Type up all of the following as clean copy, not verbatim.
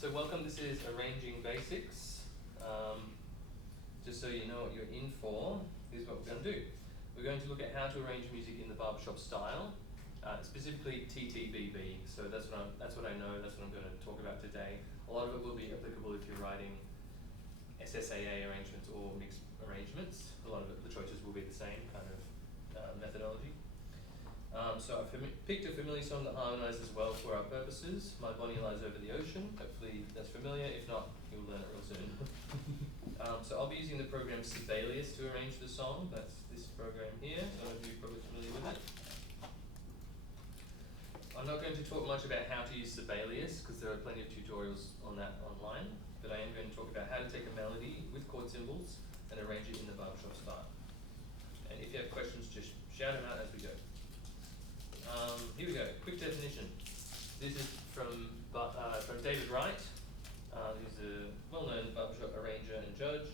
So welcome, this is Arranging Basics. Just so you know what you're in for, here's what we're going to do. We're going to look at how to arrange music in the barbershop style, specifically TTBB. So that's what I know, that's what I'm going to talk about today. A lot of it will be applicable if you're writing SSAA arrangements or mixed arrangements. A lot of it, the choices will be the same kind of methodology. So I've picked a familiar song that harmonizes well for our purposes. My Bonnie Lies Over the Ocean. Hopefully that's familiar. If not, you'll learn it real soon. So I'll be using the program Sibelius to arrange the song. That's this program here. Some of you are probably familiar with it. I'm not going to talk much about how to use Sibelius because there are plenty of tutorials on that online. But I am going to talk about how to take a melody with chord symbols and arrange it in the barbershop style. And if you have questions, just shout them out as we go. Here we go, quick definition. This is from David Wright, who's a well-known barbershop arranger and judge.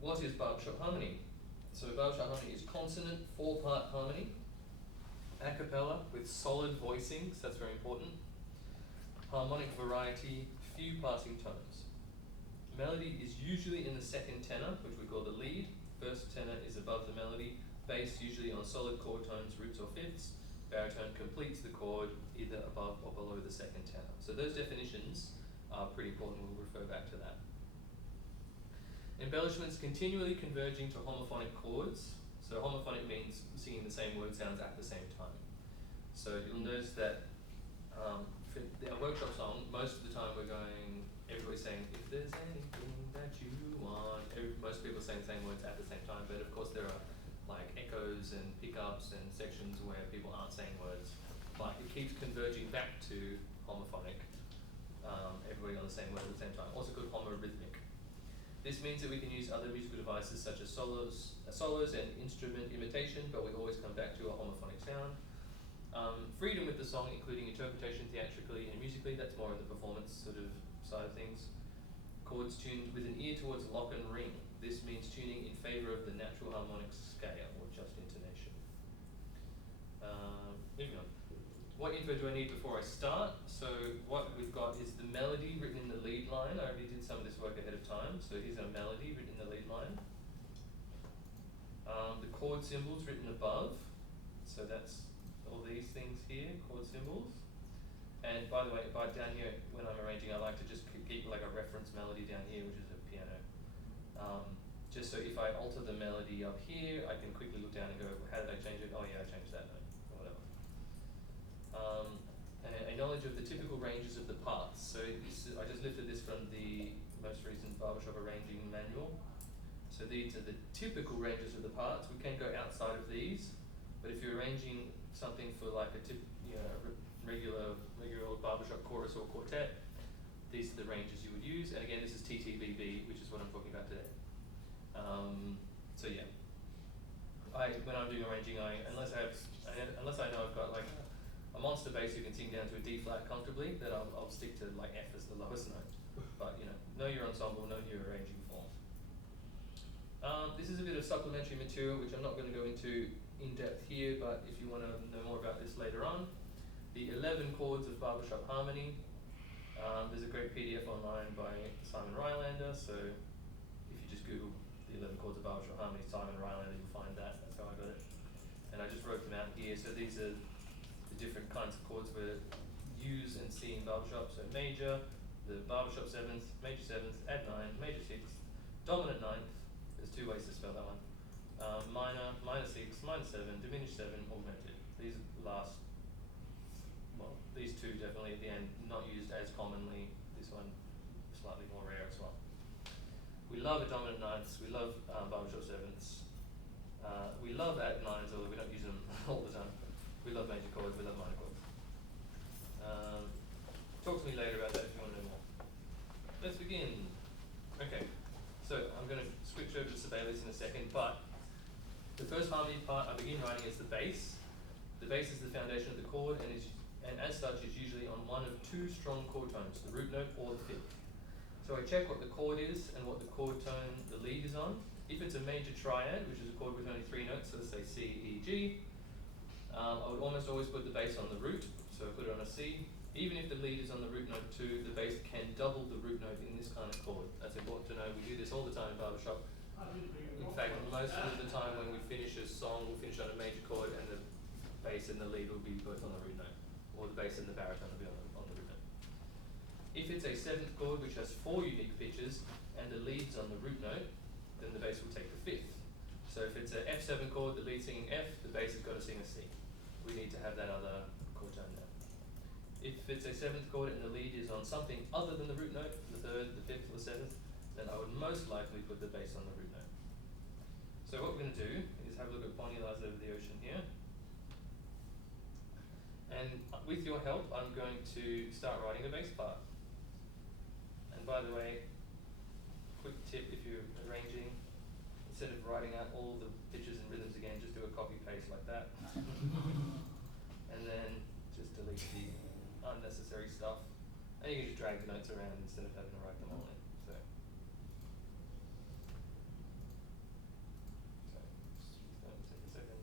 What is barbershop harmony? So barbershop harmony is consonant, 4-part harmony, a cappella with solid voicings, that's very important, harmonic variety, few passing tones. Melody is usually in the second tenor, which we call the lead. First tenor is above the melody, bass usually on solid chord tones, roots or fifths. Baritone completes the chord either above or below the second tenor. So those definitions are pretty important. We'll refer back to that. Embellishments continually converging to homophonic chords. So homophonic means singing the same word sounds at the same time. So you'll notice that for our workshop song, most of the time everybody's saying, if there's anything that you want, most people are saying the same words at the same time, but of course there are like echoes and pickups and sections where people aren't saying words, but it keeps converging back to homophonic, everybody on the same word at the same time, also called homorhythmic. This means that we can use other musical devices such as solos and instrument imitation, but we always come back to a homophonic sound. Freedom with the song, including interpretation theatrically and musically, that's more in the performance sort of side of things. Chords tuned with an ear towards lock and ring. This means tuning in favor of the natural harmonic scale or just intonation. Moving on. What info do I need before I start? So what we've got is the melody written in the lead line. I already did some of this work ahead of time. So here's our melody written in the lead line. The chord symbols written above. So that's all these things here, chord symbols. And by the way, down here, when I'm arranging, I like to just keep like a reference melody down here, which is a piano. Just so if I alter the melody up here, I can quickly look down and go, how did I change it? Oh yeah, I changed that note, or whatever. And a knowledge of the typical ranges of the parts. So I just lifted this from the most recent barbershop arranging manual. So these are the typical ranges of the parts. We can go outside of these, but if you're arranging something for like a regular old barbershop chorus or quartet, these are the ranges you would use. And again, this is TTBB, which is what I'm talking about today. So yeah, when I'm doing arranging, unless I know I've got like a monster bass who can sing down to a D flat comfortably, then I'll stick to like F as the lowest note. But know your ensemble, know your arranging form. This is a bit of supplementary material which I'm not going to go into in depth here, but if you want to know more about this later on, the 11 chords of barbershop harmony. There's a great PDF online by Simon Rylander, so if you just Google the 11 chords of barbershop harmony, Simon Rylander, you'll find that. That's how I got it. And I just wrote them out here. So these are the different kinds of chords we use and see in barbershop. So major, the barbershop 7th, major 7th, add 9, major 6th, dominant 9th. There's two ways to spell that one. Minor, minor 6, minor 7, diminished 7, augmented. These two definitely at the end, not used as commonly. This one slightly more rare as well. We love a dominant 9ths, we love barbershop 7ths. We love add 9s, although we don't use them all the time. We love major chords, we love minor chords. Talk to me later about that if you want to know more. Let's begin. Okay, so I'm going to switch over to Sibelius in a second, but the first harmony part I begin writing is the bass. The bass is the foundation of the chord and as such is usually on one of two strong chord tones, the root note or the fifth. So I check what the chord is and what the chord tone the lead is on. If it's a major triad, which is a chord with only 3 notes, so let's say C, E, G, I would almost always put the bass on the root, so I put it on a C. Even if the lead is on the root note 2, the bass can double the root note in this kind of chord. That's important to know. We do this all the time in Barbershop. In fact, most of the time when we finish a song, we'll finish on a major chord and the bass and the lead will be both on the root note. Or the bass and the baritone will be on the root note. If it's a seventh chord which has 4 unique pitches and the lead's on the root note, then the bass will take the fifth. So if it's an F7 chord, the lead singing F, the bass has got to sing a C. We need to have that other chord tone there. If it's a seventh chord and the lead is on something other than the root note, the third, the fifth, or the seventh, then I would most likely put the bass on the root note. So what we're going to do is have a look at Bonnie Lies Over the Ocean here. And with your help, I'm going to start writing a bass part. And by the way, quick tip if you're arranging, instead of writing out all the pitches and rhythms again, just do a copy paste like that. And then just delete the unnecessary stuff. And you can just drag the notes around instead of having to write them all in. So just going to take a second.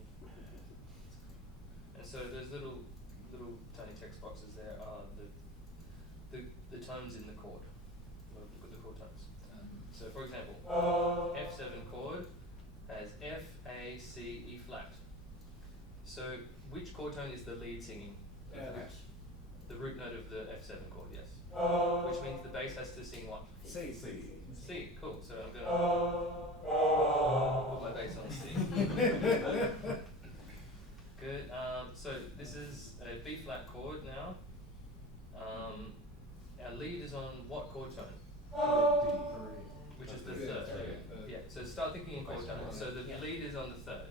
And so those little tiny text boxes there are the tones in the chord. We'll look at the chord tones. So for example, F7 chord has F, A, C, E flat. So which chord tone is the lead singing? The root note of the F7 chord, yes. Which means the bass has to sing what? C. C, cool. So I'm going to put my bass on C. Good. So this is a B flat chord now. Our lead is on what chord tone? Which is the third. Yeah. So start thinking in chord tones. So the lead is on the third.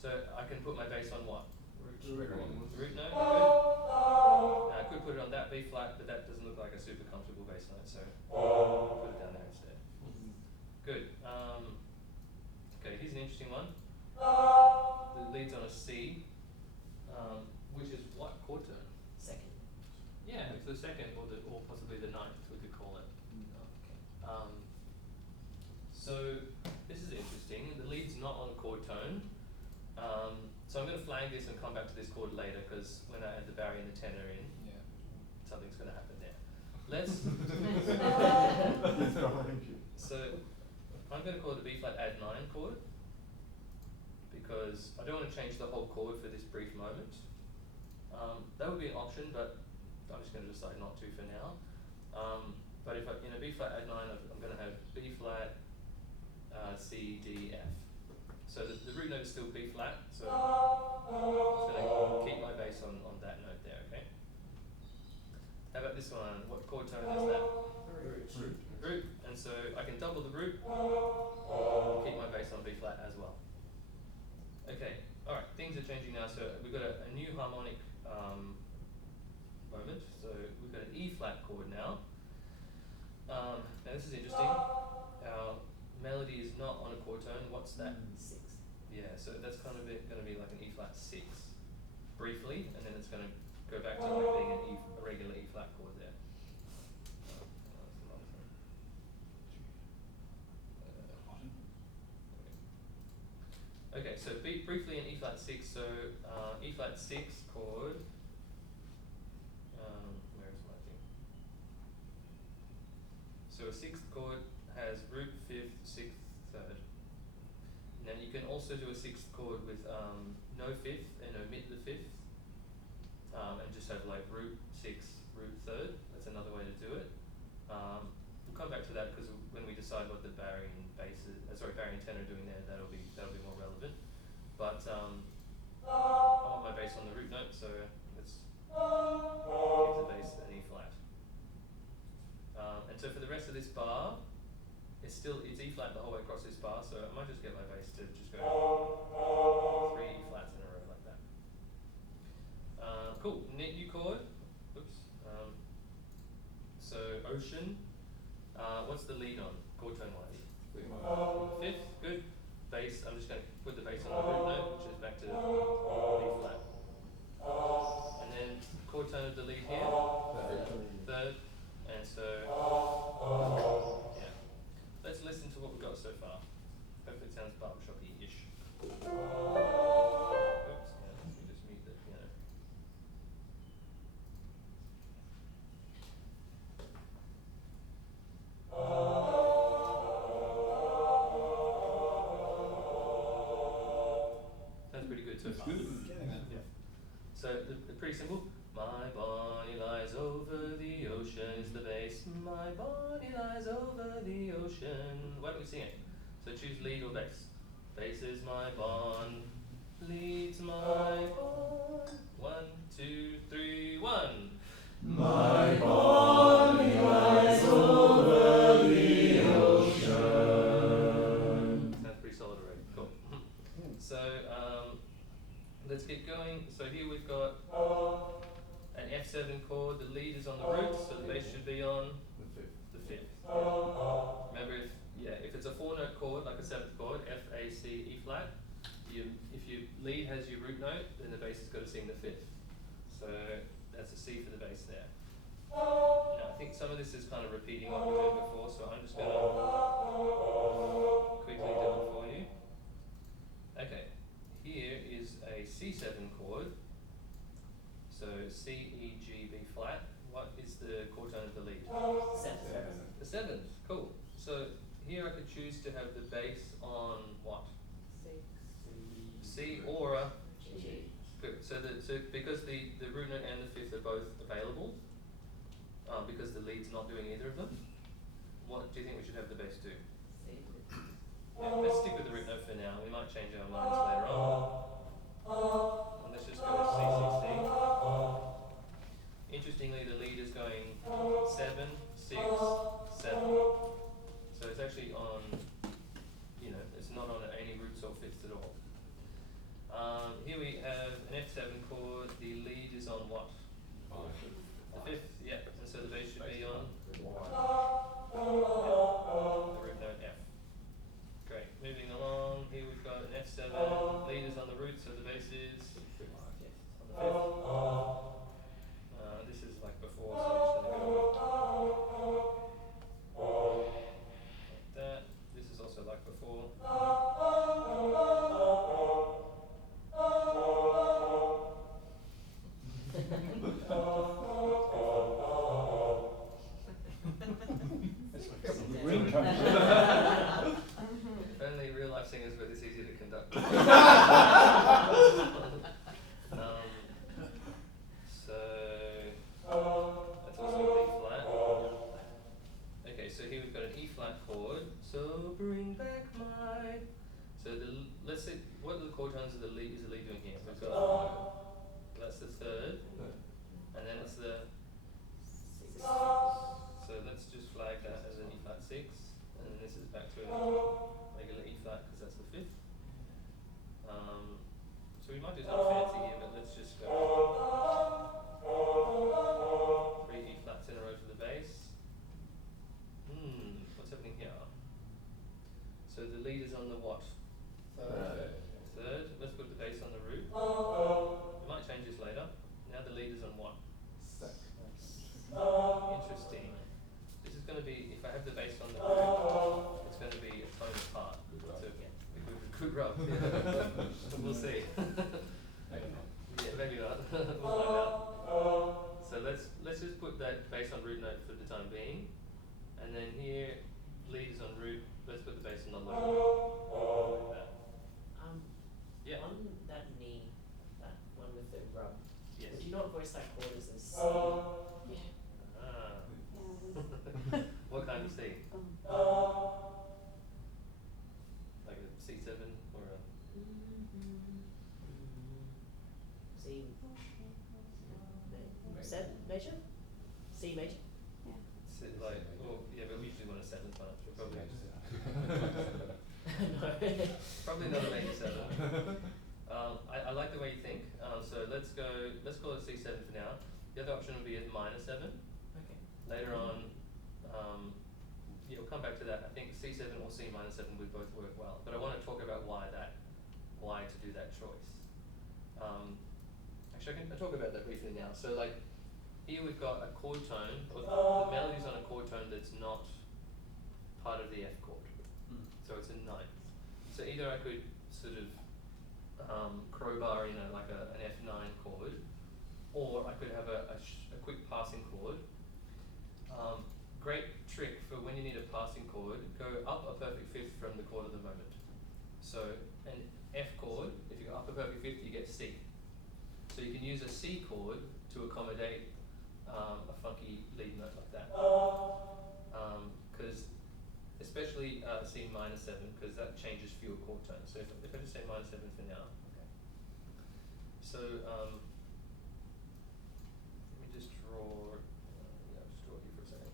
So I can put my bass on what? Root note. Good. Now I could put it on that B flat, but that doesn't look like a super comfortable bass note. So I'll put it down there instead. Good. Okay. Here's an interesting one. The lead's on a C, which is what chord tone? Second. Yeah, it's the second, or possibly the ninth, we could call it. Okay. So this is interesting. The lead's not on a chord tone. So I'm going to flag this and come back to this chord later, because when I add the barry and the tenor in, something's going to happen there. Let's. So I'm going to call it a B flat add 9 chord, because I don't want to change the whole chord for this brief moment. That would be an option, but I'm just going to decide not to for now. But if in a B flat add 9, I'm going to have B flat, C, D, F. So the root note is still B flat, so I'm just going to keep my bass on that note there, okay? How about this one? What chord tone is that? Root. And so I can double the root, keep my bass on B flat as well. Okay, alright, things are changing now. So we've got a new harmonic moment. So we've got an E flat chord now. Now this is interesting. Our melody is not on a chord tone. What's that? 6. Yeah, so that's kind of going to be like an E flat 6, briefly, and then it's going to go back to like being a regular E flat chord there. Okay, so briefly an E flat 6. So E flat 6 chord. Where is my thing? So a 6th chord has root 5th, 6th, 3rd. Now you can also do a 6th chord with no 5th and omit the 5th, and just have like root 6, root 3rd. That's another way to do it. We'll come back to that because when we decide what the barry and bass is, barry and tenor are doing there, that'll be more relevant. But I want my bass on the root note, so let's keep the bass at E flat. And so for the rest of this bar, it's E flat the whole way across this bar, so I might just get my bass to just go 3 E flats in a row like that. Cool. New chord. Oops. So ocean. What's the lead on? Chord tone wise? 5th. Good. Bass. I'm just going to put the bass on the root note, which is back to B flat. And then chord tone of the lead here. 3rd. And so yeah. Let's listen to what we've got so far. Hopefully it sounds barbershop-y-ish. Oops, yeah, let me just mute the piano. ocean is the bass. My body lies over the ocean. Why don't we sing it? So choose lead or bass. Bass is my bond, lead's my bond. 1, 2, 3, 1. My body lies over the ocean. Sounds pretty solid already. Cool. So let's get going. So here we've got an F7 chord. The lead is on the root, so the bass should be on the fifth. Yeah. Remember, if it's a 4-note chord, like a 7th chord, F, A, C, E flat, if your lead has your root note, then the bass has got to sing the 5th. So that's a C for the bass there. Now I think some of this is kind of repeating what we heard before, so I'm just going to quickly do it for you. Okay, here is a C7 chord. So C, E, G, B flat. What is the chord tone of the lead? 7th. The 7th, cool. So here I could choose to have the bass on what? C or a G. Good. So because the root note and the 5th are both available, because the lead's not doing either of them, what do you think we should have the bass do? Yeah, let's stick with the root note for now. We might change our minds later on. And let's just go to C16. Interestingly, the lead is going 7, 6, 7. So it's actually on, it's not on any roots or 5ths at all. Here we have an F7 chord. The lead is on what? The 5th, yeah. And so the bass should be on the root note F. Great. Moving along, here we've got an F7. Lead is on the root, so the bass is on the 5th. This is like before, so I'm just going to go like that. This is also like before. If only real life singers were this easy to conduct. So that's also B flat. Okay, so here we've got an E flat chord. So bring back my. So let's see what are the chord tones of the lead is the lead doing here. We've got that's the 3rd, and then it's the. So let's just flag that as an E flat 6, and then this is back to a regular E flat because that's the 5th. So we might do something fancy here, but let's just go 3 E flats in a row for the bass. What's happening here? So the lead is on the what? 3rd. Let's put the bass on the root. We might change this later. Now the lead is on what? Interesting. This is going to be, if I have the bass on the root, it's going to be a tone apart. So good rub. Yeah. We'll see. Yeah, maybe not. We'll find out. So let's just put that bass on root note for the time being, and then here lead is on root. Let's put the bass on the low. Like that. Yeah. On that knee, that one with the rub. Yes. Would you not voice that chord as a C? What kind of C? Like a C7 or a C. Major? C major? C, like, well, yeah, but we usually want a 7th one. Probably. No. Probably not a major 7. I like the way you think. So let's call it C7 for now. The other option would be a minor 7. Okay. Later on, we'll come back to that. I think C7 or C minor 7 would both work well. But I want to talk about why to do that choice. Actually, I can talk about that briefly now. So like, here we've got a chord tone, or the melody's on a chord tone that's not part of the F chord. So it's a 9th. So either I could sort of crowbar in like an F9 chord, or I could have a quick passing chord. Great trick for when you need a passing chord, go up a perfect 5th from the chord of the moment. So an F chord, if you go up a perfect 5th, you get C. So you can use a C chord to accommodate a funky lead note like minor 7 because that changes fewer chord tones. So if I just say minor 7 for now. Okay. So let me just draw. Yeah, I'll just draw here for a second.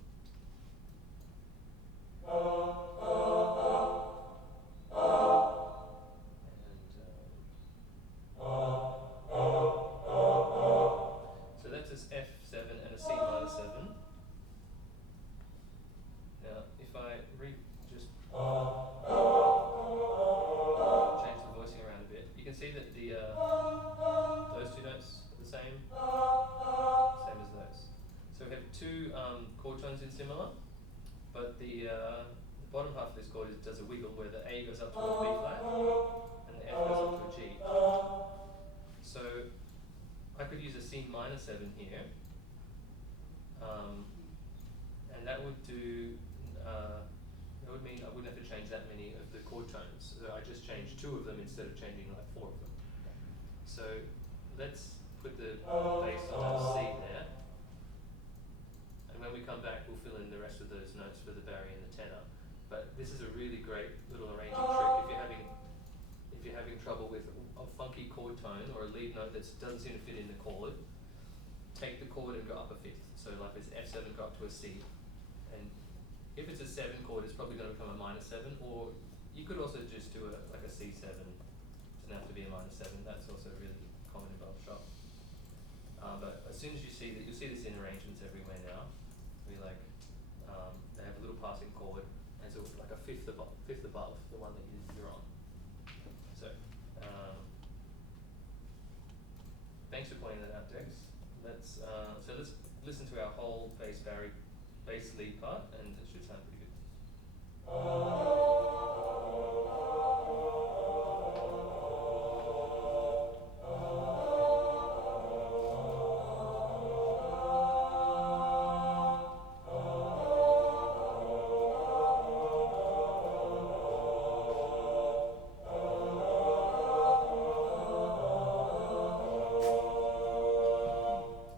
So that's this F7 and a C minor 7. Now, if I just change the voicing around a bit, you can see that the those two notes are the same as those. So we have two chord tones in similar, but the bottom half of this chord does a wiggle where the A goes up to a B flat and the F goes up to a G. So I could use a C minor 7 here, and that would do. That would mean I wouldn't have to change that many of the chord tones. So I just changed 2 of them instead of changing like 4 of them. So let's put the bass on that C there, and when we come back, we'll fill in the rest of those notes for the barry and the tenor. But this is a really great little arranging trick if you're having trouble with a funky chord tone or a lead note that doesn't seem to fit in the chord. Take the chord and go up a fifth. So like it's F7 go up to a C, and if it's a 7 chord, it's probably going to become a minor 7. Or you could also just do like a C7. It doesn't have to be a minor 7. That's also really common in barbershop. But as soon as you see that, you'll see this in arrangements everywhere now. We they have a little passing chord, and so like a fifth above the one that you're on. So thanks for pointing that out, Dex. Let's listen to our whole bass lead part, and it should sound pretty good.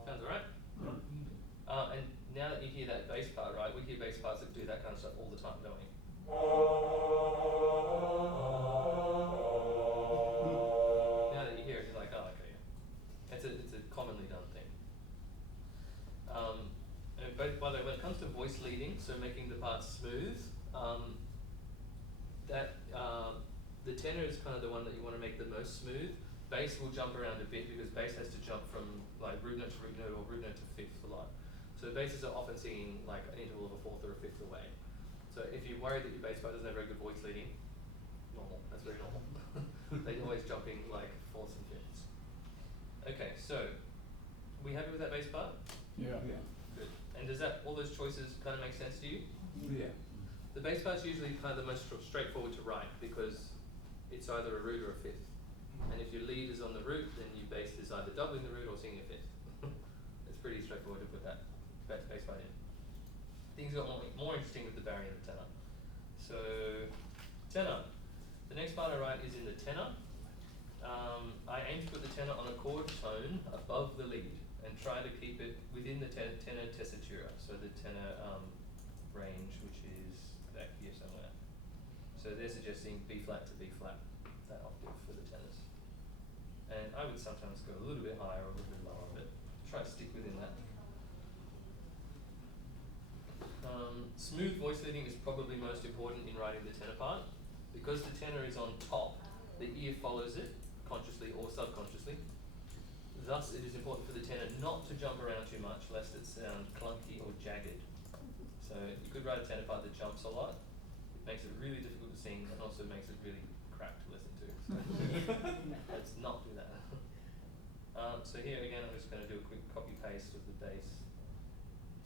Sounds alright? And now that you hear that bass part, right, we hear bass parts that do that kind of stuff all the time, don't we? Now that you hear it, you're like, oh, okay, yeah. It's a commonly done thing. And by the way, when it comes to voice leading, so making the parts smooth, the tenor is kind of the one that you want to make the most smooth. Bass will jump around a bit because bass has to jump from like root note to root note or root note to fifth a lot. So basses are often singing like an interval of a fourth or a fifth away. So if you're worried that your bass part doesn't have very good voice leading, normal. That's very normal. They're always jumping like fourths and fifths. Okay, so we happy with that bass part? Yeah. Good. And does that all those choices kind of make sense to you? Yeah. The bass part's usually kind of the most straightforward to write because it's either a root or a fifth. And if your lead is on the root, then your bass is either doubling the root or singing a fifth. It's pretty straightforward to put that bass part in. Things got more interesting with the barry and the tenor. So, tenor. The next part I write is in the tenor. I aim to put the tenor on a chord tone above the lead and try to keep it within the tenor tessitura, so the tenor range, which is back here somewhere. So they're suggesting B flat to B flat, that octave for the tenors. And I would sometimes go a little bit higher or a little bit lower, but try to stick within that. Smooth voice leading is probably most important in writing the tenor part. Because the tenor is on top, the ear follows it, consciously or subconsciously. Thus, it is important for the tenor not to jump around too much, lest it sound clunky or jagged. So you could write a tenor part that jumps a lot. It makes it really difficult to sing and also makes it really crap to listen to. So let's not do that. So here again, I'm just going to do a quick copy paste of the bass.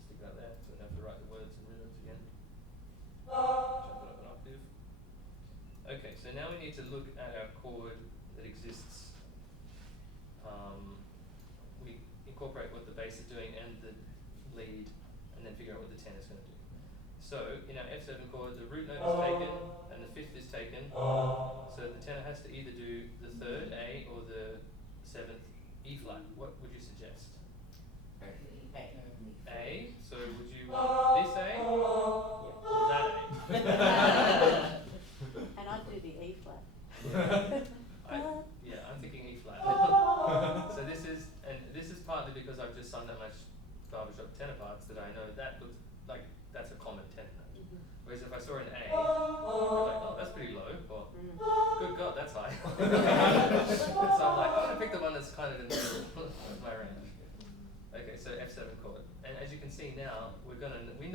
Stick that there, so I don't have to write the words and rhythms again. Jump it up an octave. Okay, so now we need to look at our chord that exists. We incorporate what the bass is doing and the lead, and then figure out what the tenor is going to do. So in our F7 chord, the root note is taken and the fifth is taken. So the tenor has to either do the third A or the seventh E flat. What would you suggest? A. So would you want this A or that A?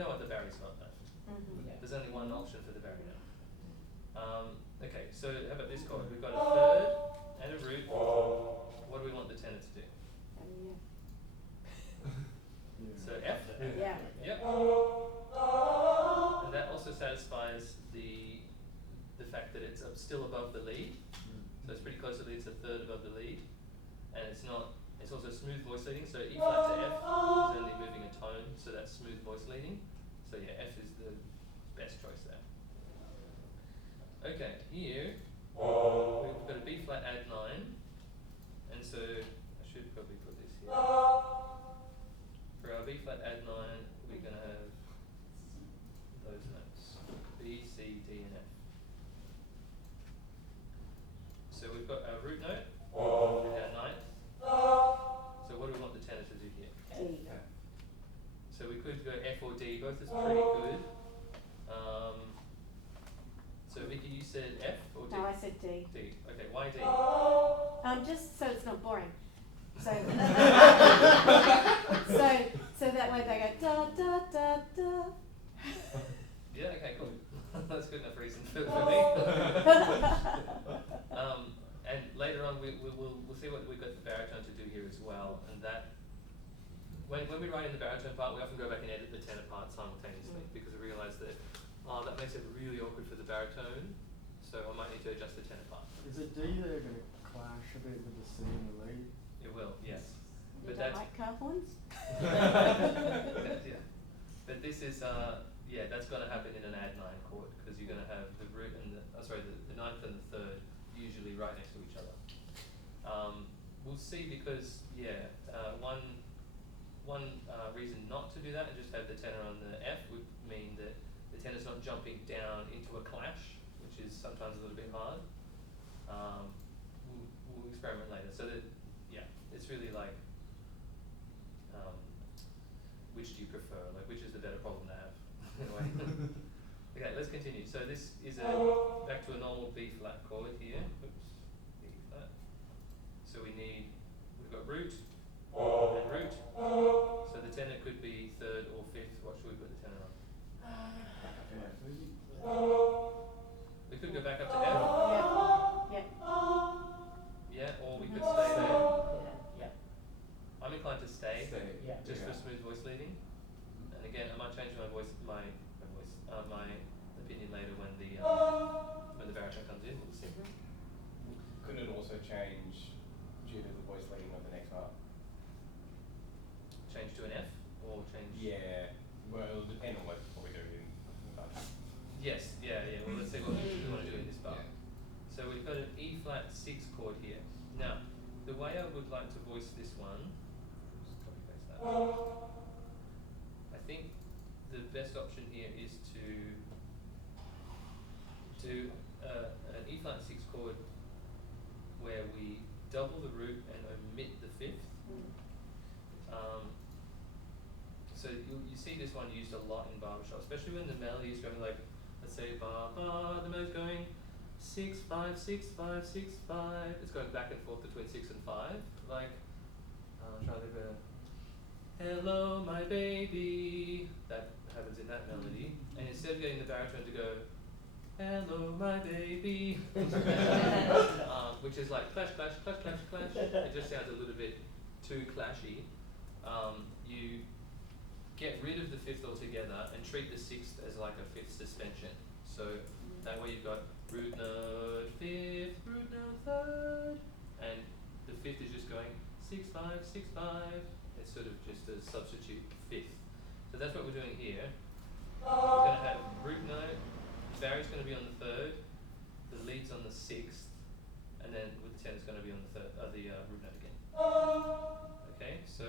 know what the Barry's got left. Yeah. There's only one option for the Barry now. Okay, so how about this chord? We've got a third and a root. What do we want the tenor to do? So F. Yeah. Yep. And that also satisfies the fact that it's still above the lead. So it's pretty close to the lead, it's a third above the lead. And it's also smooth voice leading, so E flat to F is only moving a tone, so that's smooth voice leading. So yeah, F is the best choice there. Okay, here we've got a B flat add 9, and so I should probably put this here. For our B flat add 9, we're going to have those notes, B, C, D, and F. So we've got our root note, our ninth. So what do we want the tenor to do here? D. So we could go F or D, both is pretty good. So Vicky, you said F or D? No, I said D. D. Okay, why D? Just so it's not boring. So, so that way they go da da da da. Yeah. Okay. Cool. That's good enough reason for me. And later on, we'll see what we've got the baritone to do here as well, and that. When we write in the baritone part, we often go back and edit the tenor part simultaneously because we realise that that makes it really awkward for the baritone, so I might need to adjust the tenor part. Is it D that are going to clash a bit with the C and the lead? It will, yes. You But don't that's like car horns? yeah. But this is that's going to happen in an add 9 chord because you're going to have the root and the ninth and the third usually right next to each other. We'll see because one reason not to do that and just have the tenor on the F would mean that the tenor's not jumping down into a clash, which is sometimes a little bit hard. We'll experiment later. So that it's really like which do you prefer? Like which is the better problem to have in a way. Okay, let's continue. So this is back to a normal B flat chord here. Oops, B flat. So we've got root and root. So the tenor could be third or fifth. What should we put the tenor on? We could go back up to F. Yeah. Yeah, or we could stay there. Yeah. I'm inclined to stay, Yeah. just for smooth voice leading. And again, I might change my opinion later when the baritone comes in. We'll see. Couldn't it also change due to the voice leading of the next part? Change to an F or change? Yeah. Well, it'll depend on what we do in but Yes. Yeah. Well, let's see what we want to do in this part. Yeah. So we've got an E flat 6 chord here. Now, the way I would like to voice this one, just copy paste that. I think the best option here is to do an E flat 6 chord where we double the root and omit the fifth. So you see this one used a lot in Barbershop, especially when the melody is going like, let's say ba ba, the melody's going 6 5 6 5 6 5. It's going back and forth between 6 and 5. Like, try to leave a hello my baby. That happens in that melody, and instead of getting the baritone to go hello my baby, which is like clash clash clash clash clash. It just sounds a little bit too clashy. You get rid of the fifth altogether and treat the sixth as like a fifth suspension. So that way you've got root note fifth, root note third, and the fifth is just going 6 5 6 5. It's sort of just a substitute fifth. So that's what we're doing here. We're going to have root note. Barry's going to be on the third, the lead's on the sixth, and then with the tenor's going to be on the root note again. Okay, so,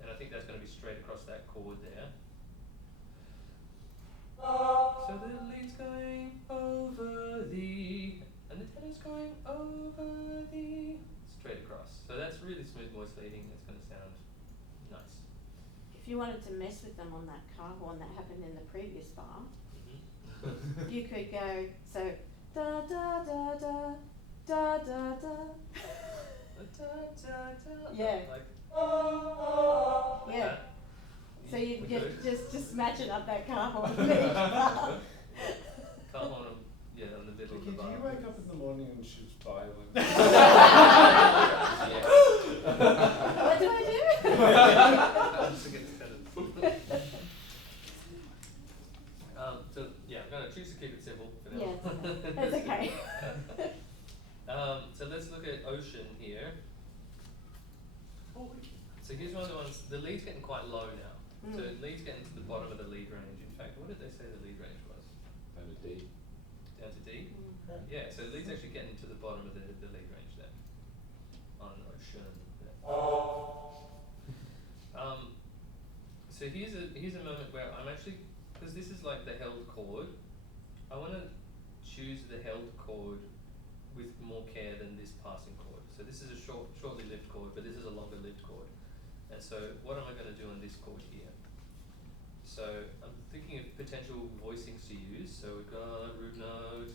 and I think that's going to be straight across that chord there. So the lead's going over the, and the tenor's going over the, straight across. So that's really smooth voice leading. It's going to sound nice. If you wanted to mess with them on that car horn that happened in the previous bar, you could go so da da da da da da da. Da, da, da, Yeah. Like Yeah. that. So you We can could. just matching up that car horn with each bar. Car horn, yeah, on the middle of the Vicky, do bar. you wake up in the morning and she's violent? Yes. What do I do? Just against tenants. So yeah, I'm gonna choose to keep it simple for now. Yeah, that's okay. So let's look at ocean here. So here's one of the ones, the lead's getting quite low now. So lead's getting to the bottom of the lead range. In fact, what did they say the lead range was? Down to D. Down to D? Yeah, so lead's actually getting to the bottom of the lead range there. On ocean. Yeah. So here's a moment where I'm actually, because this is like the held chord, I want to choose the held chord with more care than this passing chord. So this is a shortly lived chord, but this is a longer lived chord. And so what am I going to do on this chord here? So I'm thinking of potential voicings to use. So we've got root note,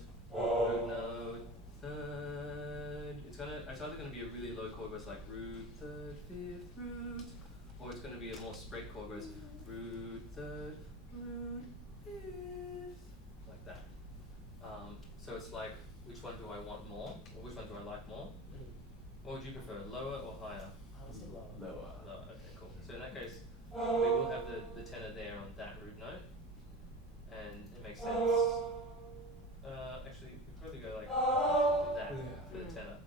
third. It's either going to be a really low chord where it's like root, third, fifth, root, or it's going to be a more spread chord where it's root, third, root, fifth, like that. So it's like, which one do I want more, or which one do I like more? What would you prefer, lower or higher? I would say lower. Lower. Lower, okay, cool. So in that case, we will have the tenor there on that root note, and it makes sense. Actually, we'd probably go like that for the tenor.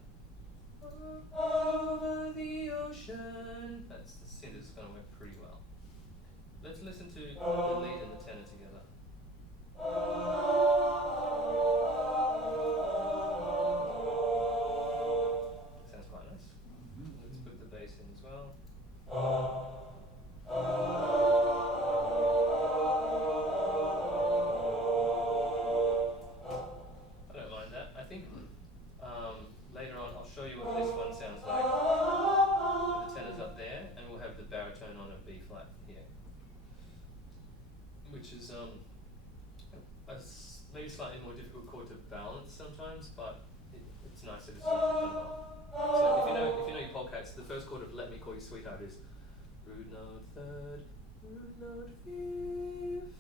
Over the ocean. That seems it's going to work pretty well. Let's listen to the lead and the tenor together. Sounds quite nice. Let's put the bass in as well. I don't mind that. I think later on I'll show you what this one sounds like. The tenor's up there, and we'll have the baritone on a B flat here, which is maybe slightly more difficult chord to balance sometimes, but it's nice that it's done well. So if you know your polecats, the first chord of "Let Me Call You Sweetheart" is root note third, root note fifth,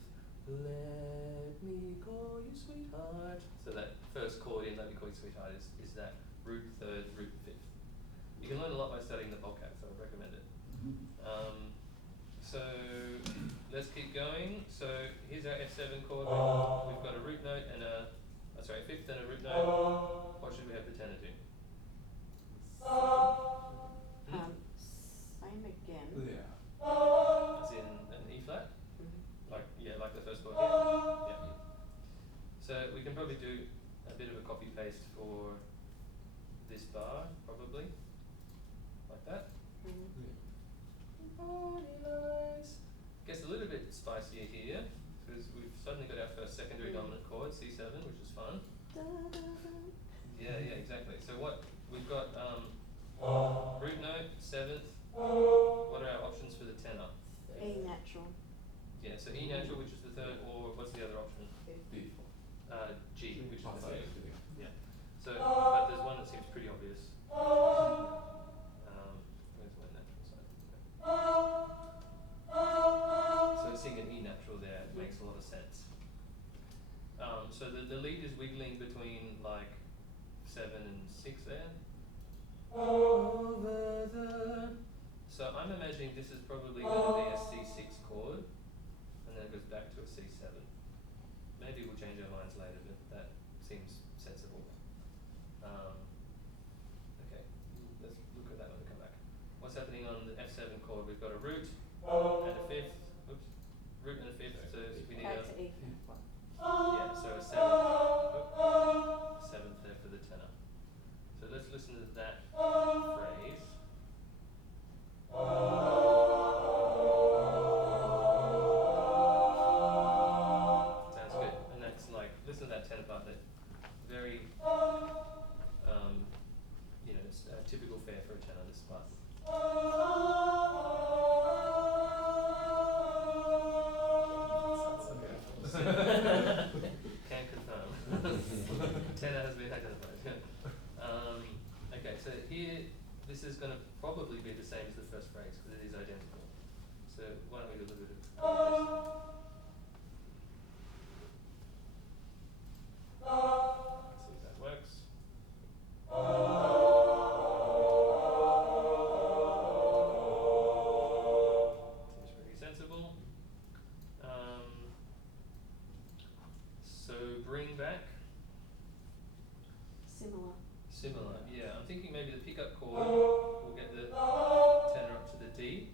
let me call you sweetheart. So that first chord in "Let Me Call You Sweetheart" is that root third, root fifth. You can learn a lot by studying the polecats, so I would recommend it. So let's keep going. So here's our F7 chord. We've got a root note and a fifth and a root note. What should we have the tenor do? Same again. Yeah. As in an E flat? Like the first chord here? Yeah. So we can probably do a bit of a copy paste for this bar, probably. Like that. Gets a little bit spicier here, because we've suddenly got our first secondary dominant chord, C7, which is fun. Yeah, exactly. So what we've got root note, seventh. What are our options for the tenor? E natural. Yeah, so E natural, which is the third, or what's the other option? D. G, which is the Sorry. fifth. Yeah. So, but there's one that seems pretty obvious. Where's my natural side? So seeing an E natural there makes a lot of sense. So the lead is wiggling between like 7 and 6 there. Over the. So I'm imagining this is probably going to be a C6 chord, and then it goes back to a C7. Maybe we'll change our minds later, but that seems sensible. Okay, let's look at that when we come back. What's happening on the F7 chord? We've got a root and a fifth. Oops, root and a fifth. So we need Back a to E. yeah. So a seventh. Seventh there for the tenor. So let's listen to that phrase. Sounds good. And that's like, listen to that tenor part, that very, typical fare for a tenor, this part. back? Similar. Yeah. I'm thinking maybe the pickup chord will get the tenor up to the D.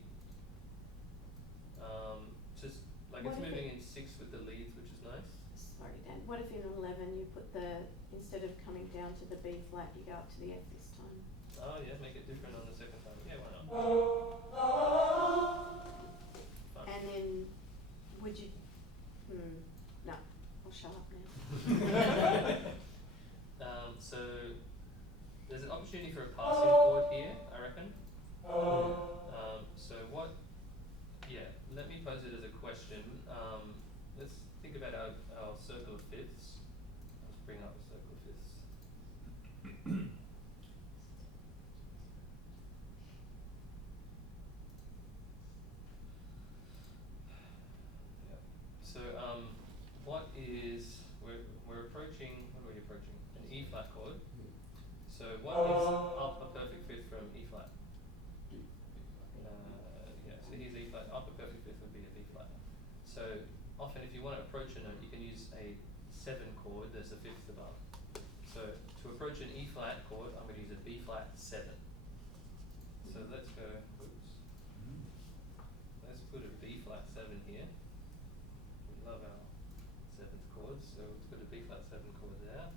Just like What it's if moving it- in 6 with the leads, which is nice. Sorry, Dan. What if in 11 you put instead of coming down to the B flat, you go up to the F this time? Oh yeah, make it different on the second time. Yeah, why not? Fun. And then, would you? No, I'll shut up now. So there's an opportunity for a passing chord here, I reckon. So what? Yeah, let me pose it as a question. Let's think about our circle of fifths. Let's bring up a circle of fifths. Yeah. So what is we're approaching? What are we approaching? An E flat chord. So what is up a perfect fifth from E flat? Yeah, so here's E flat, up a perfect fifth would be a B flat. So often if you want to approach a note, you can use a 7 chord, there's a fifth above. So to approach an E flat chord, I'm going to use a B flat 7. So let's go, let's put a B flat 7 here. We love our 7th chords, so let's put a B flat 7 chord there.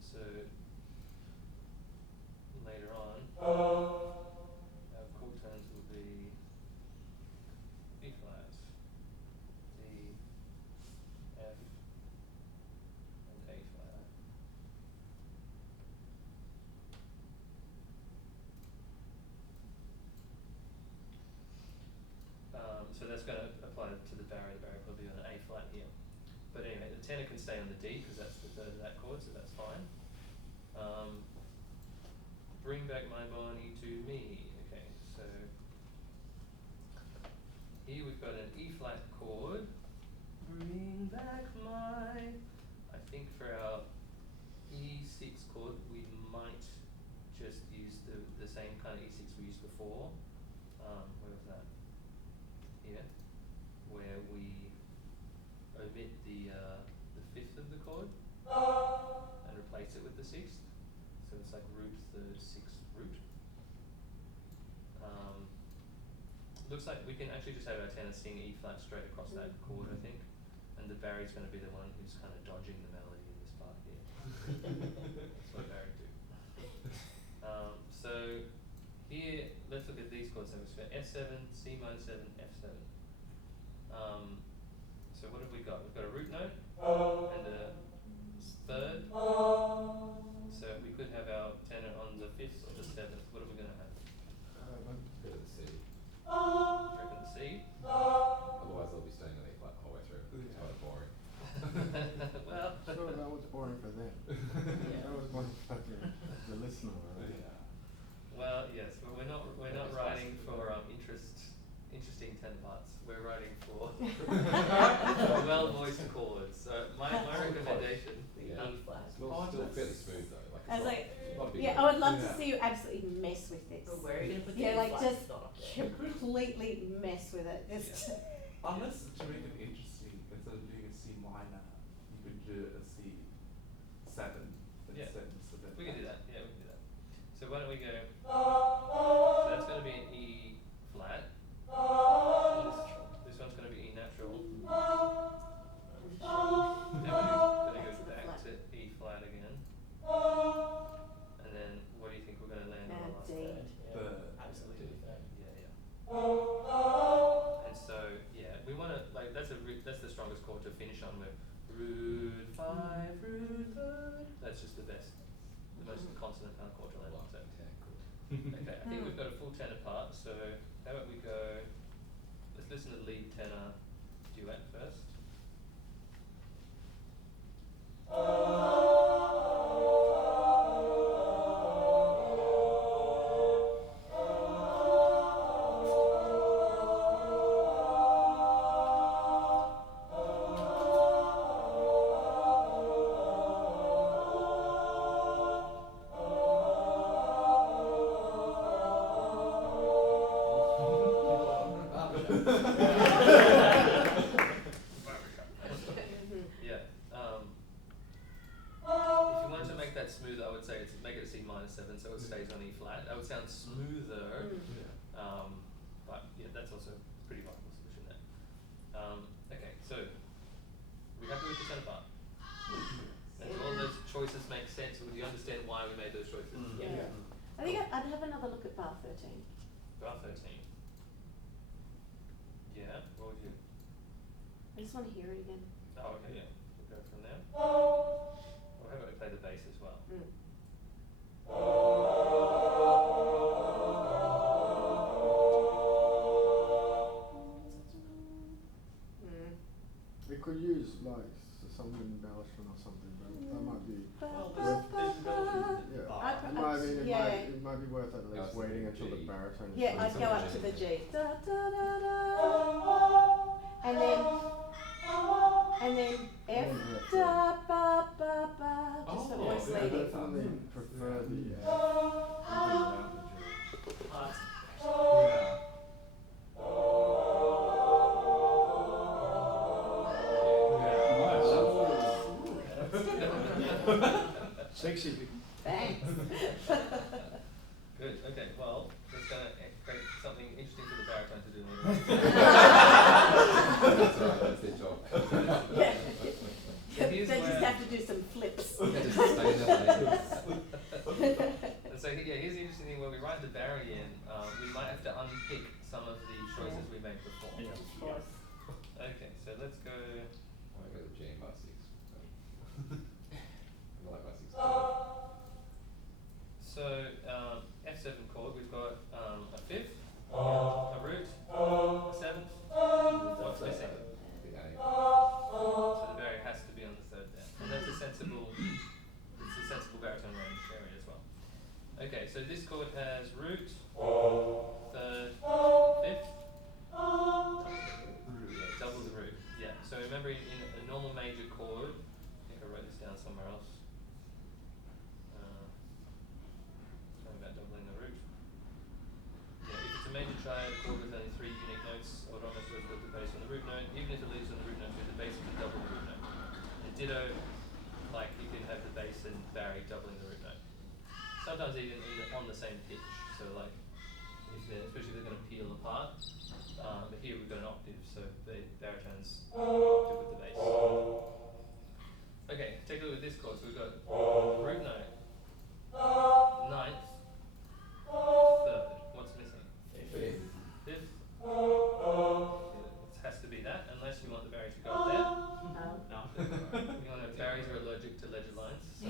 So later on, our chord tones will be B flat, D, F, and A flat. So that's going to apply to the barrier. The barrier will be on an A flat here. But anyway, the tenor can stay on the D because that's the third of that chord, so that's fine. Bring back my Barney to me. Okay, so here we've got an E flat chord. Bring back my. I think for our E6 chord, we might just use the same kind of E6 we used before. Where was that? Here, where we omit the 5th of the chord and replace it with the 6th. So it's like root third 6th root. Looks like we can actually just have our tenor sing E flat straight across that chord, I think. And the Barry's going to be the one who's kind of dodging the melody in this part here. That's what Barry do. So here, let's look at these chords. So we've got F7, C minor 7, F7. So what have we got? We've got a root note and a third. So we could have our tenor on the 5th or the 7th. What are we going to have? Go to the C. Do you reckon C? Otherwise, I'll be staying on A flat the whole way through. It's kind of boring. Well. So that was boring for them. Yeah. That was boring for the listener, right? Well, yes, but we're not writing for interesting tenor parts. We're writing for well voiced chords. So my recommendation. Yeah. E flat. It's still fairly smooth though. Like, I was like, not a big yeah, deal. I would love to see you absolutely mess with this. But where are you gonna put the Yeah, E like flat? just It's not up there. completely mess with it. Just Unless to make it interesting, instead of doing a C minor, you could do a C 7 Yeah. instead. So that We can do that. Yeah, we can do that. So why don't we go? So that's going to be an E flat. This one's going to be E natural. And we're going to go back to E flat again. And then what do you think we're going to land on the last D. note? The- Absolutely third. Yeah. And so yeah, we want to like that's the strongest chord to finish on with. Root 5, root 3. That's just the best, the most consonant kind of chord to land on. So. Okay, I think we've got a full tenor part. So how about we go? Let's listen to the lead tenor duet first. smoother. Mm. Yeah. But yeah, that's also a pretty viable solution there. Okay, so we happy with the centre part? And do all those choices make sense, or do you understand why we made those choices? Mm. Yeah. I think I'd have another look at bar 13. Bar 13. Yeah, what would you? I just want to hear it again. Oh, okay, yeah. We'll go from there. Or how about we play the bass as well? Mm. Mm. It could use like some embellishment or something, but that might be. Well, there's embellishment in the Yeah. bar. It might, I mean, yeah. it might be worth at I was least waiting thinking until the G. baritone is Yeah, playing I'd go up to something. the G. Da da da da. And then F. And F, Da yeah. ba ba ba. Just for Oh, voice yeah, leading. Definitely prefer the Yeah. Sexy. Thanks. Good, okay, well, that's gonna create something interesting for the baritone to do later. That's right, that's their job. Yeah. So here's They just where- have to do some flips. Yeah, just stay in their lane. And so yeah, here's the interesting thing, when we write the Barry in, we might have to unpick some of the choices we made before. Of course. Okay, so let's go. I might go to G and bar 6. I like bar 6 too. So F7 chord, we've got a fifth, a root, a seventh. What's missing? The A. So the Barry has to be on the third there, and that's a sensible baritone range area as well. Okay, so this chord has root, third, fifth. Yeah, double the root. Yeah. So remember, in a normal major chord, I think I wrote this down somewhere else. Talking about doubling the root. Yeah, if it's a major triad chord with only 3 unique notes, I would almost always put the bass on the root note, even if it leaves on the root note, with the bass can double the root note. And ditto, like you can have the bass and Barry doubling the root note. Sometimes even on the same pitch. So like, especially if they're going to peel apart. But here we've got an octave, so the baritone's octave with the bass. Okay, take a look at this chord. So we've got root note, ninth, third. What's missing? Fifth. Fifth. It has to be that, unless you want the Barry to go up there. No. You know, Barrys are allergic to legend lines. So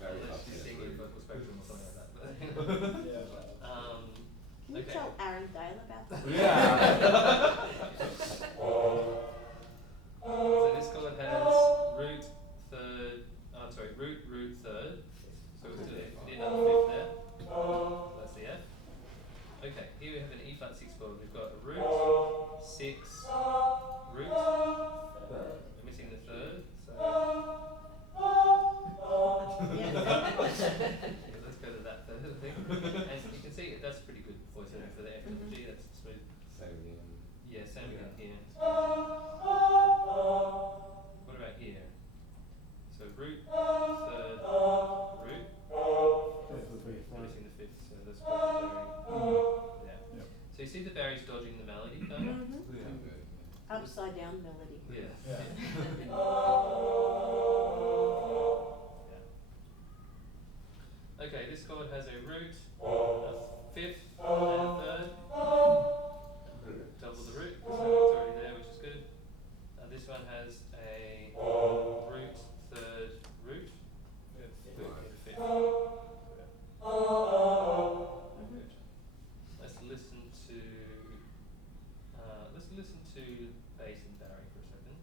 Very unless tough, you're yeah, singing so- vocal spectrum or something like that. But Can you okay. tell Aaron Dale about that? So this chord has root, third, root, third. So we need another fifth there. That's the F. Okay, here we have an E flat 6 chord. We've got a root, 6, root. We're missing the third. So Yeah. yeah, let's go to that third thing. And you can see it does pretty good voice over for the F and the G. That's smooth. Same again. Yeah, same again here. What about here? So root, third, root. Fifth would be We're fine. missing the fifth, so that's probably Barry. Yeah. Yep. So you see the Barry's dodging the melody, don't you? Mhm. Sound good. Upside down melody. Yeah. Yeah. Yeah. Okay, this chord has a root, a fifth, and a third. Double the root, so it's already there, which is good. This one has a root, third, root. Fifth. Good. Let's listen to bass and Barry for a second.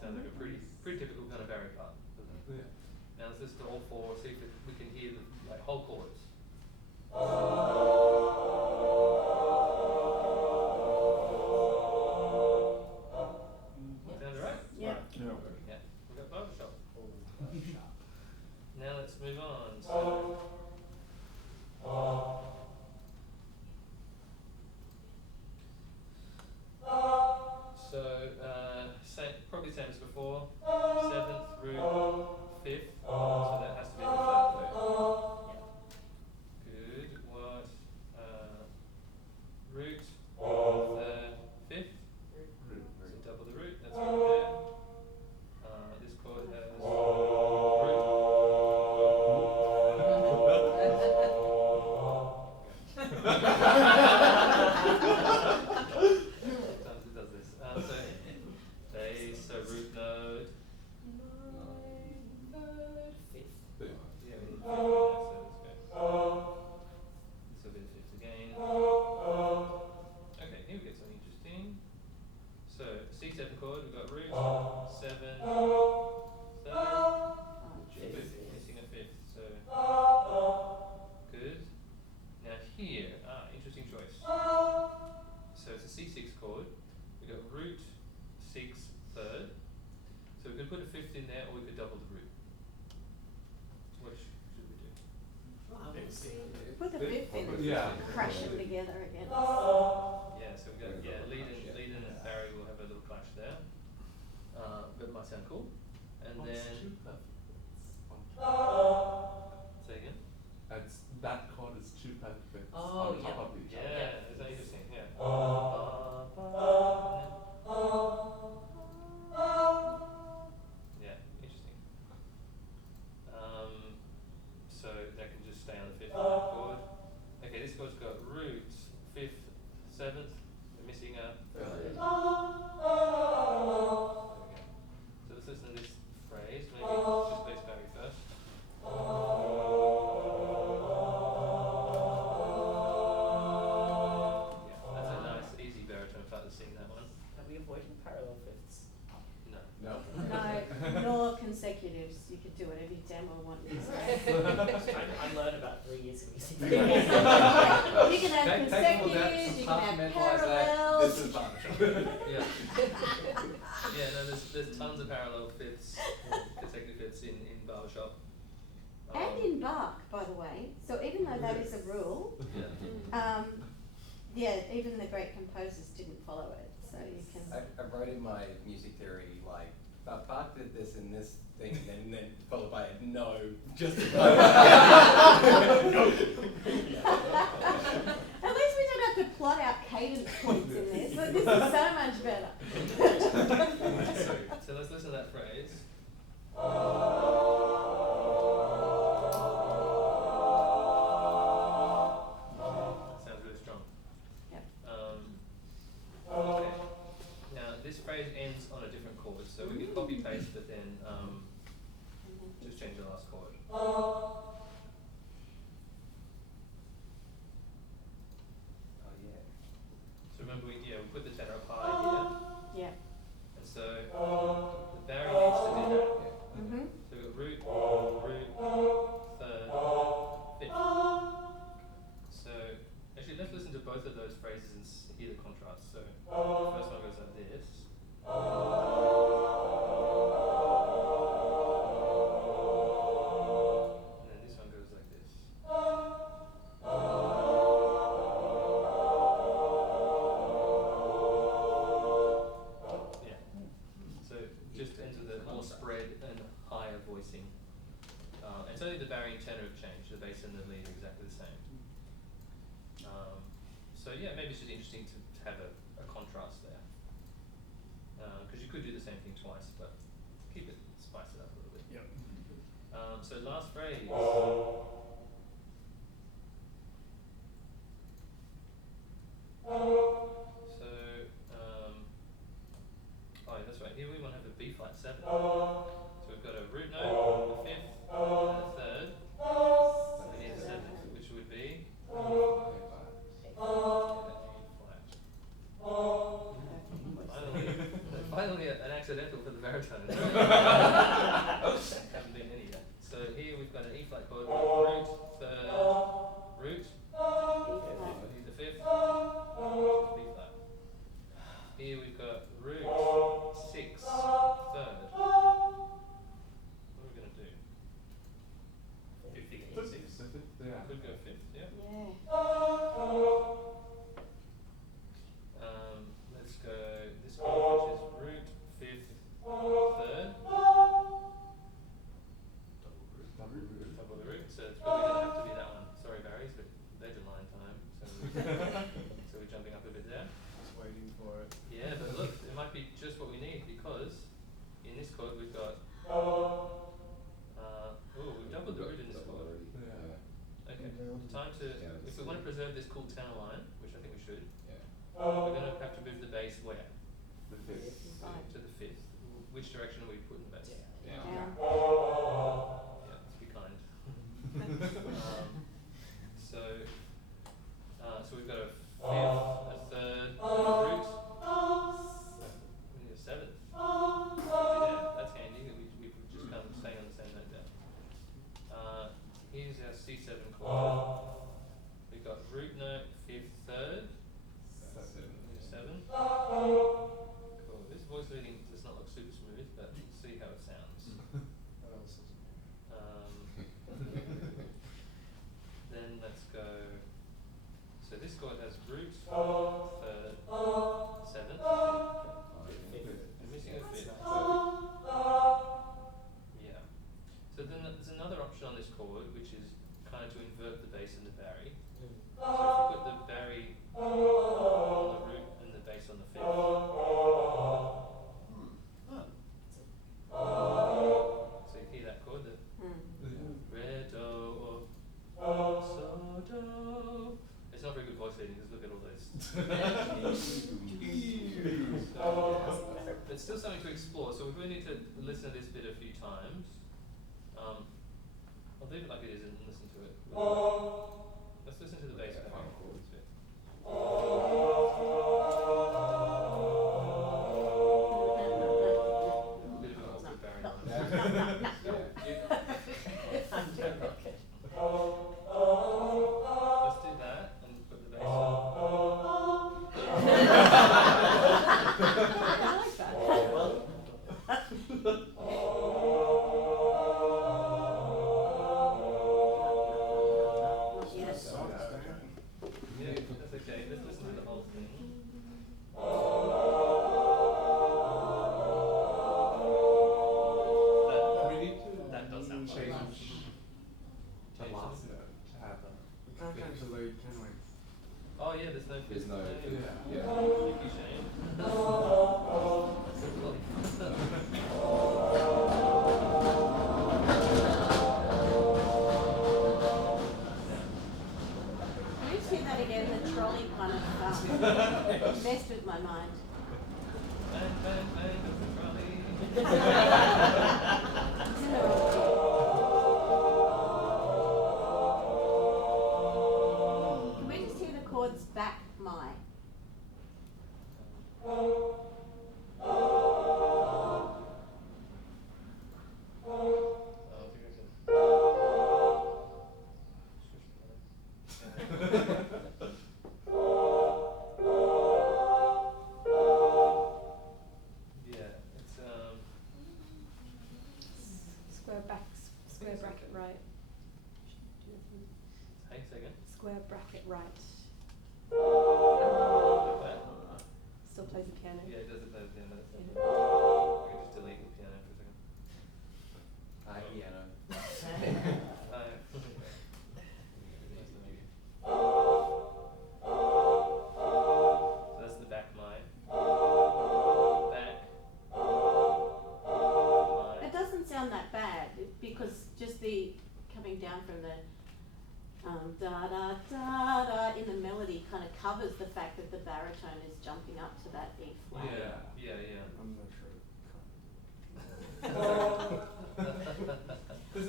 Sounds like a pretty typical kind of Barry part, doesn't it? Yeah. Now let's listen to all four, see if we can hear the whole chords. Sound alright? Yeah. Yeah. Yeah, we've got Barbershop. Now let's move on. So Yeah. crash them together again. Yeah, so we've got, lead and Barry will have a little clash there. But it might sound cool. And What's then, two perfect fifths on say again? It's that chord is two perfect fifths Oh, on yeah. top of each other. Yeah, is that interesting? Yeah. Yeah, interesting. So that can just stay on the fifth chord. Okay, this chord's got root, fifth, seventh. We're missing a third. There we go. So let's listen to this phrase. Maybe just bass Barry first. Yeah, that's a nice, easy baritone part to sing that one. Have we avoided parallel fifths? No. No. No, nor consecutives. You could do whatever you damn well want in this day. I learned about 3 years of music. You can have Take all that, consecutives, you can have compartmentalise that. parallels. This is Barbershop. Yeah. Yeah, no, there's tons of parallel fifths, consecutive fifths in Barbershop. And in Bach, by the way. So even though that is a rule, Yeah. yeah, even the great composers didn't follow it. So you can. I wrote in my music theory, like, Bach did this in this thing, and then followed by a no, just no. At least we don't have to plot out cadence points in this. But this is so much better. So let's listen to that phrase. Sounds really strong. Yep. Okay. Now this phrase ends on a different chord, so we can copy paste, but then just change the last chord. Oh yeah. So remember, we put the tenor up high here, Yeah. and so the Barry needs to do that. Mhm. So we've got root, third, fifth. So actually, let's listen to both of those phrases and hear the contrast. So the first one goes like this. And then this one goes like this. Yeah. So just enter the more spread and higher voicing. And it's only the Barry and tenor have changed. The bass and the lead are exactly the same. So yeah, maybe it's just interesting to have a contrast there. Because you could do the same thing twice, but keep it, spice it up a little bit. Yep. So last phrase. So, oh yeah, that's right. Here we want to have a B flat 7. So we've got a root note, a fifth, and a third. And we need a seventh, which would be A flat. Finally an accidental for the baritone. Haven't been any yet. So here we've got an E flat chord, root, third, root, the fifth, which is B flat. Here we've got root, 6, third. What are we going to do? Fifth again, Fifth, 6. the fifth, yeah. Could go fifth, yeah. Yeah. Let's go this one, which is root, fifth, third. Double the root. So it's probably going to have to be that one. Sorry, Barry, it's a bit legend-line time. So we're jumping up a bit there. Just waiting for it. Yeah, but look, it might be just what we need because in this chord we've got. We've doubled the root in this chord. Yeah. Okay, time to. If we want to preserve this cool tenor line, which I think we should, Yeah. we're going to have to move the bass where? The fifth. To the fifth. Which direction are we putting the bass? Yeah. Down. Yeah, let's be kind. So we've got a fifth, a third, a root. We need a seventh. Yeah, that's handy. We've just kind of staying on the same note there. Here's our C7 chord. We've got root note, fifth, third. That's it. We need a 7. Cool. This voice leading does not look super smooth, but we'll see how it sounds. Then let's go chord, which is kind of to invert the bass and the barry. Mm. So if you put the barry on the root and the bass on the fifth. So you hear that chord, the re, do, or so, do. It's not very good voice leading, just look at all those. But still something to explore, so we really need to listen to this bit a few times. I'll leave it like it is and listen to it. Let's listen to the bass bit. Bit of an awkward barry line. Let's do that and put the bass on. Yes. Yeah, that's okay. Let's listen to the whole thing. We need to That does sound fun. change the Change last it. note to have a. You can't change the lead, can we? Oh yeah, there's no There's no, Thank yeah. you, Shane. Can you say that again? The trolley kind of messed with my mind. Bang, bang, bang, of the trolley. Can we just hear the chords back my? Yeah, it's Square bracket right. hey, second. Square bracket right. Like that. Still plays the piano. Yeah, it does it play the piano. That's Yeah. it. I can just delete the piano for a second. Piano. Nice to meet you. So that's the back my. Back. My. It doesn't sound that bad because just the coming down from the da da da da in the melody kind of covers the fact that the baritone is jumping up to that E flat. Yeah. I'm not sure.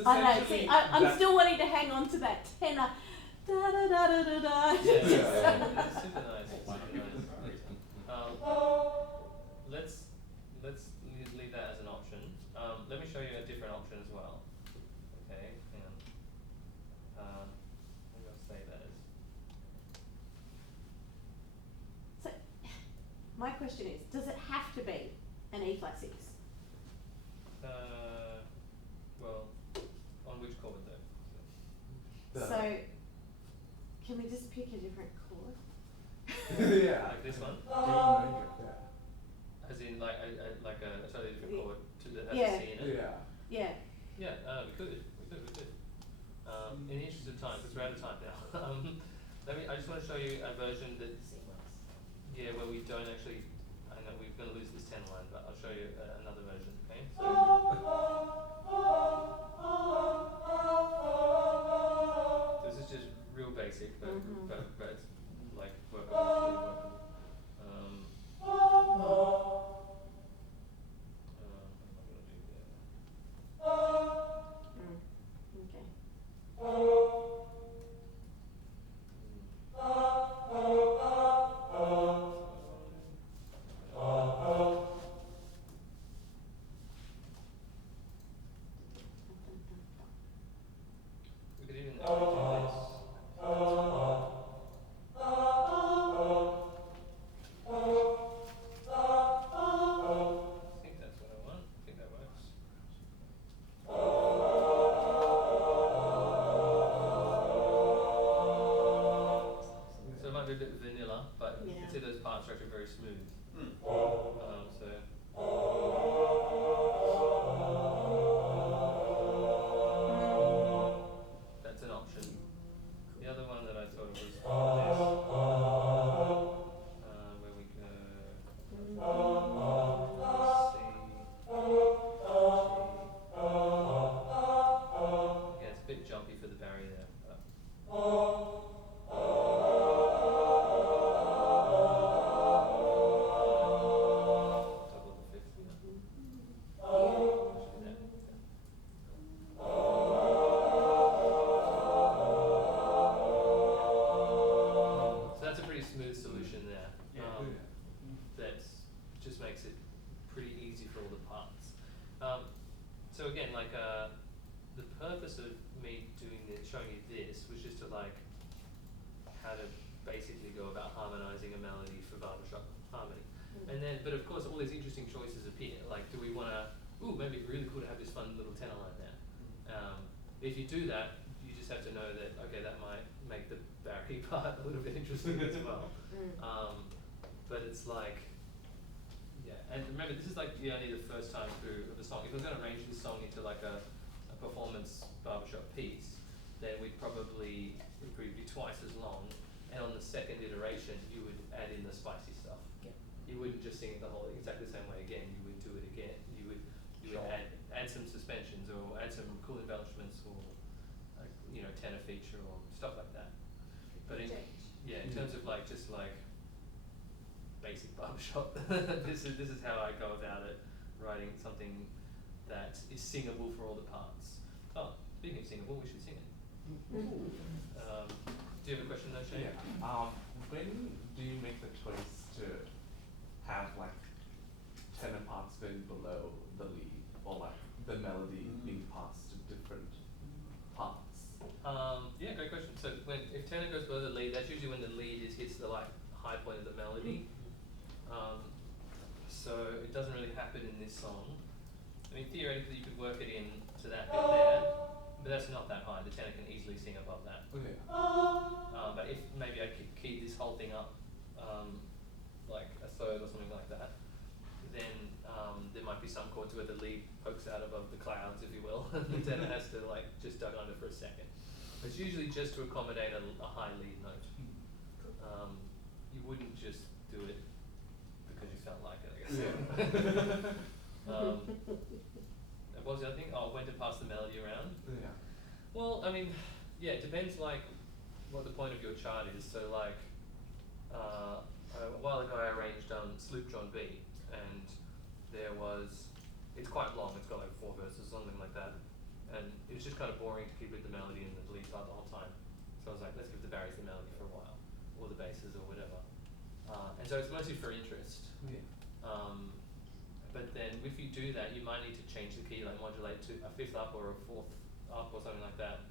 I know. See, I'm still wanting to hang on to that tenor. Da da da da da da. Yeah, it's super nice. It's super nice. Let's leave that as an option. Let me show you a different option as well. Okay, hang on. Maybe I'll save that as. So, my question is, does it have to be an E flat 6? Well, on which chord though? The- So, can we just pick a different chord? Yeah. Like this one? D major. Yeah. As in like a totally different chord to that has Yeah. a C in it? Yeah. Yeah. Yeah, we could. In the interest of time, because we're out of time now, I just want to show you a version that, yeah, where we don't actually, I know we're going to lose this 10 line, but I'll show you another version, okay? So this is just real basic, but Mhm. but it's like workable, really workable. What am I gonna do there? Okay. We could even actually do this. I think that's what I want. I think that works. So it might be a bit vanilla, but you Yeah. can see those parts are actually very smooth. So bit jumpy for the barry there. Double the fifth here. Should do that. So that's a pretty smooth solution there. That just makes it pretty easy for all the parts. So again, like the purpose of me showing you this was just to like how to basically go about harmonizing a melody for barbershop harmony. And then, but of course, all these interesting choices appear. Like, do we want to? Ooh, maybe it'd be really cool to have this fun little tenor line there. If you do that, you just have to know that okay, that might make the barry part a little bit interesting as well. But it's like, yeah, and remember this is like only the first time through of the song. If we're going to arrange this song into like a performance barbershop piece, then we'd probably it would be twice as long. And on the second iteration, you would add in the spicy stuff. Yep. You wouldn't just sing it the whole exactly the same way again. You would do it again. You would Sure. add some suspensions or add some cool embellishments or tenor feature or stuff like that. But in terms of like just like basic barbershop, this is how I go about it, writing something that is singable for all the parts. Oh, speaking of singable, we should sing it. Do you have a question though, Shane? Yeah. When do you make the choice to have like tenor parts going below the lead, or like the melody being passed to different parts? Yeah, great question. So if tenor goes below the lead, that's usually when the lead hits the like high point of the melody. So it doesn't really happen in this song. I mean, theoretically, you could work it in to that bit there, but that's not that high. The tenor can easily sing above that. Okay. But if maybe I could key this whole thing up, like a third or something like that, then there might be some chords where the lead pokes out above the clouds, if you will, and the tenor has to like just duck under for a second. It's usually just to accommodate a high lead note. You wouldn't just do it because you felt like it, I guess. Yeah. And what was the other thing? Oh, when to pass the melody around. Yeah. Well, I mean, yeah, it depends like what the point of your chart is. So like a while ago I arranged Sloop John B, and it's quite long. It's got like 4 verses, something like that, and it was just kind of boring to keep with the melody and the lead part the whole time. So I was like, let's give the barries the melody for a while, or the basses or whatever. And so it's mostly for interest. Yeah. But then if you do that, you might need to change the key, like modulate to a 5th up or a 4th up or something like that,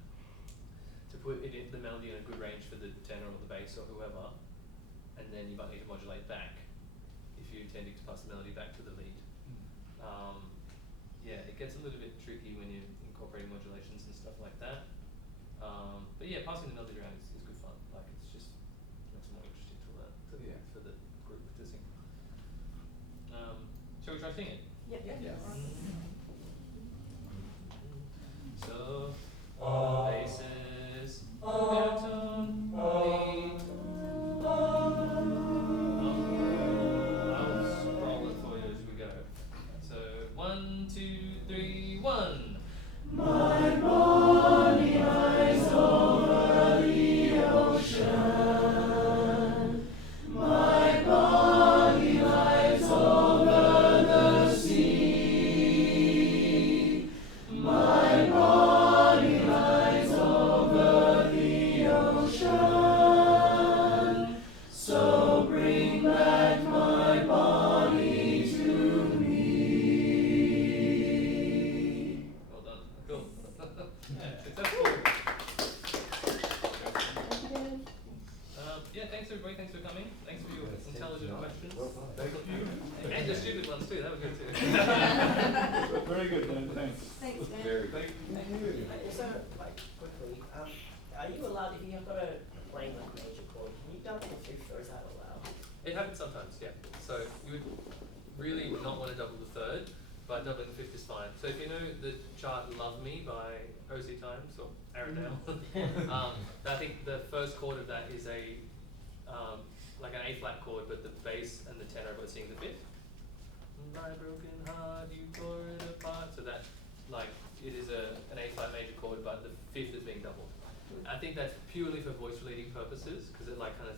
to put the melody in a good range for the tenor or the bass or whoever, and then you might need to modulate back if you're intending to pass the melody back to the lead. Yeah, it gets a little bit tricky when you're incorporating modulations and stuff like that. But yeah, passing the melody around is good fun. Like it's just makes it more interesting to learn for the group to sing. Shall we try singing? Yep. Yes. So, basses, baritone, lead. I'll scroll it for you as we go. So, 1, 2, 3, 1. My bonny lies over the ocean. My bonny lies over the sea. My body lies over the ocean. So bring back my body to me. Well done. Cool. Successful. Yeah, thanks everybody. Thanks for coming. Thanks for your intelligent questions. Thank you. And the stupid ones too. That was good too. Very good, Dan. Thanks. Thanks, Dan. Very Thank you. So, like, quickly, are you allowed, if you've got a playing like major chord, can you double the 5th, or is that allowed? It happens sometimes, yeah. So you would really not want to double the 3rd, but doubling the 5th is fine. So if you know the chart "Love Me" by O.C. Times or Arendelle, I think the first chord of that is like an A flat chord, but the bass and the tenor are both singing the 5th. My broken heart, you tore it apart. So that, like, it is an A flat major chord, but the fifth is being doubled. I think that's purely for voice relieving purposes, because it like kind of,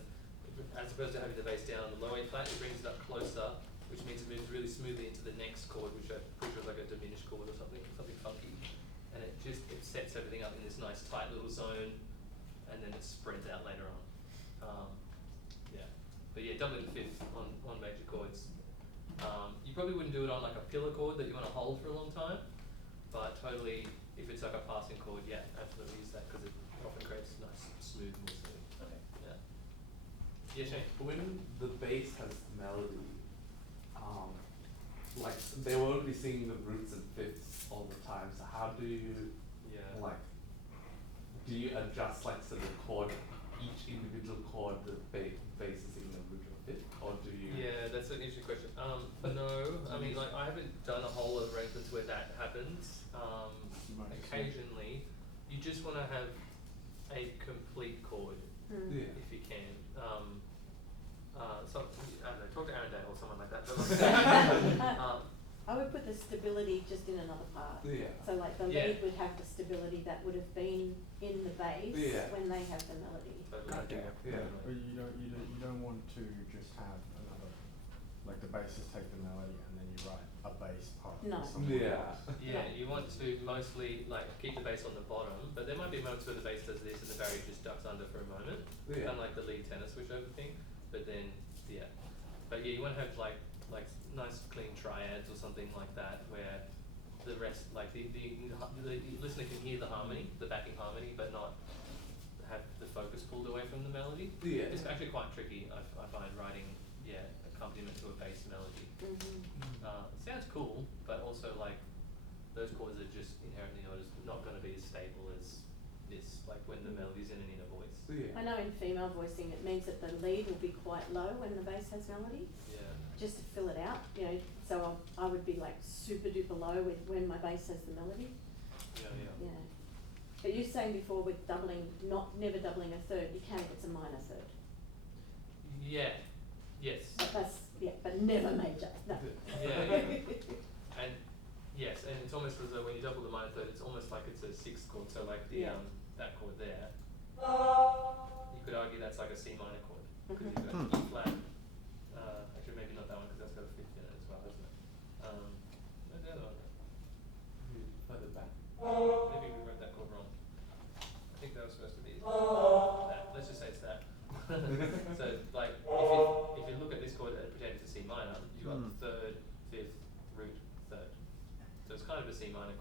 as opposed to having the bass down on the low A flat, it brings it up closer, which means it moves really smoothly into the next chord, which I'm pretty sure is like a diminished chord or something funky. And it sets everything up in this nice tight little zone, and then it spreads out later on. Yeah, but yeah, doubling the fifth on major chords. You probably wouldn't do it on like a pillar chord that you want to hold for a long time, but totally, if it's like a passing chord, yeah, absolutely use that, because it often creates nice, smooth voicing. Okay. Yeah. Yeah, Shane. When the bass has melody, like they won't be singing the roots and fifths all the time. So how do you Yeah. do you adjust like so the chord, each individual chord, the bass is in the root or fifth, or do you? Yeah, that's an interesting question. No, I mean, like, I haven't done a whole lot of arrangements where that happens. Occasionally, you just want to have a complete chord, Yeah. if you can. So, I don't know, talk to Aaron Dale or someone like that. But like, I would put the stability just in another part. Yeah. So like the Yeah. lead would have the stability that would have been in the bass Yeah. when they have the melody. totally. Yeah. But you don't want to just have another, like the bassist take the melody and then you write a bass part. No. for someone Yeah. else. Yeah, you want to mostly like keep the bass on the bottom, but there might be moments where the bass does this and the barrier just ducks under for a moment, Yeah. kind of like the lead tenor switch over thing. But then, yeah, but yeah, you want to have like nice clean triads or something like that where the rest, like the listener can hear the harmony, the backing harmony, but not have the focus pulled away from the melody. Yeah. It's actually quite tricky. I find writing accompaniment to a bass melody. It sounds cool, but also like those chords are just inherently not going to be as stable as this, like when the melody's in an inner voice. Yeah. I know in female voicing it means that the lead will be quite low when the bass has melody, Yeah. just to fill it out, you know, so I would be like super duper low with when my bass has the melody, Yeah. you know. But you were saying before with doubling, never doubling a third, you can if it's a minor third. Yeah. Yes. But that's, but never major, no. Yeah. And yes, and it's almost as though when you double the minor third, it's almost like it's a sixth chord. So like the Yeah. that chord there, you could argue that's like a C minor chord, because you've got E flat. Actually, maybe not that one, because that's got a fifth in it as well, isn't it? Where's the other one? Further back. Maybe we wrote that chord wrong. I think that was supposed to be that. Let's just say it's that. So like if you look at this chord and pretend it's a C minor, you've got third, fifth, root, third. So it's kind of a C minor